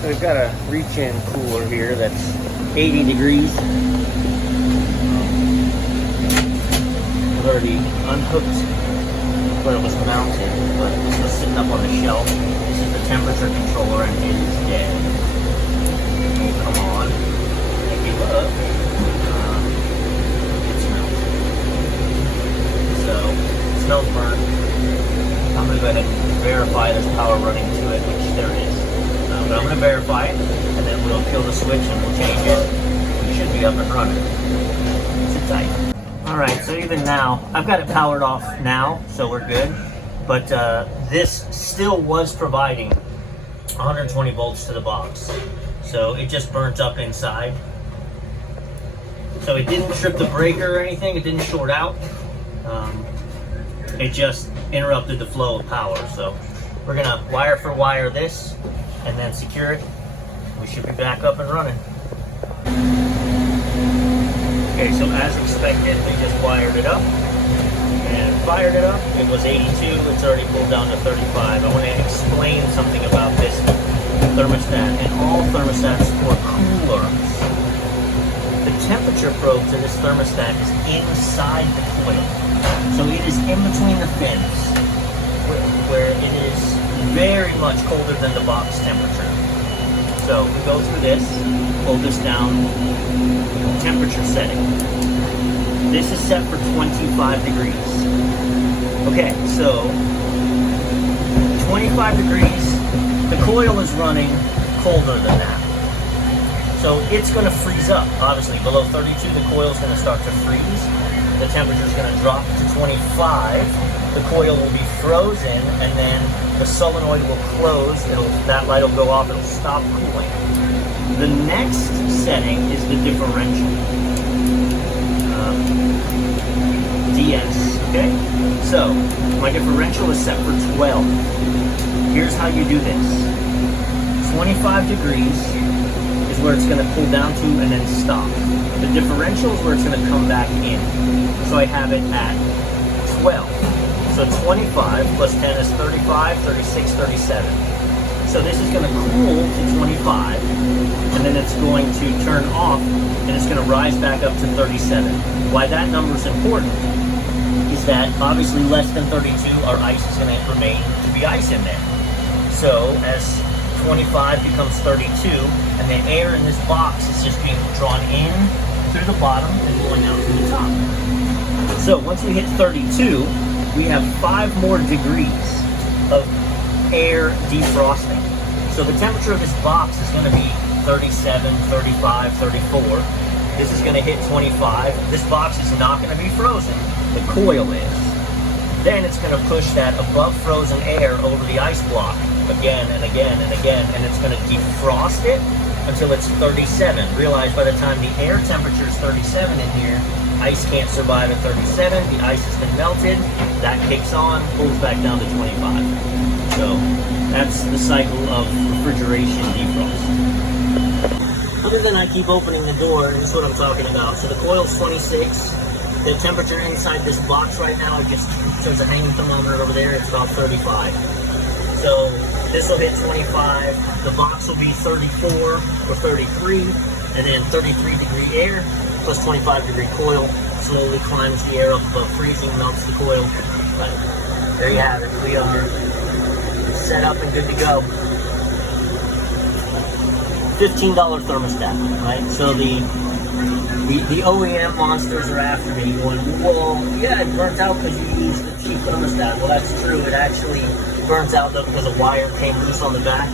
So we've got a reach-in cooler here that's 80 degrees. I've already unhooked where it was mounted, but this was sitting up on the shelf. This is the temperature controller and it is dead. Oh, come on. If you look, it's melted. So, it smells burnt. I'm going to go ahead and verify there's power running to it, which there is. But I'm going to verify it, and then we'll kill the switch and we'll change it. We should be up and running. Sit tight. Alright, so even now, I've got it powered off now, so we're good. But this still was providing 120 volts to the box. So it just burnt up inside. So it didn't trip the breaker or anything, it didn't short out. It just interrupted the flow of power. So we're gonna wire for wire this and then secure it. We should be back up and running. Okay, so as expected, we just wired it up and fired it up. It was 82, it's already pulled down to 35. I want to explain something about this thermostat and all thermostats for coolers. The temperature probe to this thermostat is inside the coil. So it is in between the fins, where it is very much colder than the box temperature. So we go through this, hold this down, temperature setting. This is set for 25 degrees. Okay, so 25 degrees, the coil is running colder than that. So it's going to freeze up, obviously. Below 32, the coil is going to start to freeze. The temperature is going to drop to 25. The coil will be frozen, and then the solenoid will close. That light will go off. It'll stop cooling. The next setting is the differential. DS. Okay? So, my differential is set for 12. Here's how you do this. 25 degrees is where it's going to pull down to and then stop. The differential is where it's going to come back in. So I have it at 12. So 25 plus 10 is 35, 36, 37. So this is going to cool to 25, and then it's going to turn off, and it's going to rise back up to 37. Why that number is important is that obviously less than 32, our ice is going to remain to be ice in there. So as 25 becomes 32, and the air in this box is just being drawn in through the bottom and going out to the top. So once we hit 32, we have 5 more degrees of air defrosting. So the temperature of this box is going to be 37, 35, 34. This is going to hit 25. This box is not going to be frozen. The coil is. Then it's going to push that above frozen air over the ice block again and again and again, and it's going to defrost it until it's 37. Realize by the time the air temperature is 37 in here, ice can't survive at 37. The ice has been melted. That kicks on, pulls back down to 25. So that's the cycle of refrigeration defrost. Other than I keep opening the door, this is what I'm talking about. So the coil's 26. The temperature inside this box right now, there's a hanging thermometer over there, it's about 35. So this will hit 25. The box will be 34 or 33, and then 33 degree air plus 25 degree coil. Slowly climbs the air up above freezing, melts the coil. But there you have it. We are set up and good to go. $15 thermostat, right? So the OEM monsters are after me going, well, yeah, it burnt out because you used the cheap thermostat. Well, that's true. It actually burnt out though because a wire came loose on the back.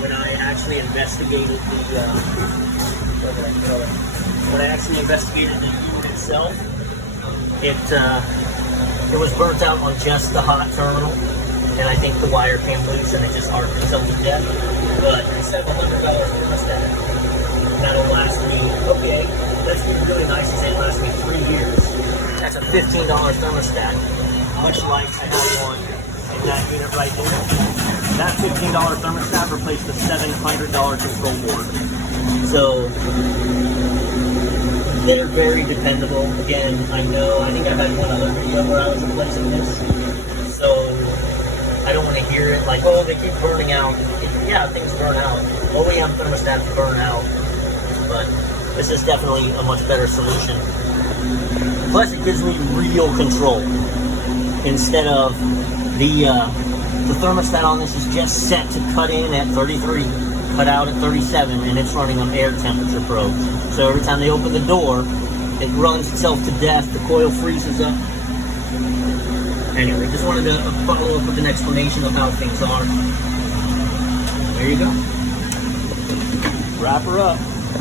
When I actually investigated the unit itself, it was burnt out on just the hot terminal, and I think the wire came loose and it just arced itself to death. But instead of $100 thermostat, that'll last me, okay, that's really nice to say it lasts me 3 years. That's a $15 thermostat, much like I have one in that unit right there. That $15 thermostat replaced the $700 control board. So they're very dependable. Again, I think I've had one other video where I was replacing this. So I don't want to hear it like, oh, they keep burning out. Yeah, yeah, things burn out. OEM thermostats burn out, but this is definitely a much better solution. Plus, it gives me real control instead of the thermostat on this is just set to cut in at 33, cut out at 37, and it's running on air temperature probes. So every time they open the door, it runs itself to death. The coil freezes up. Anyway, just wanted to follow up with an explanation of how things are. There you go. Wrap her up.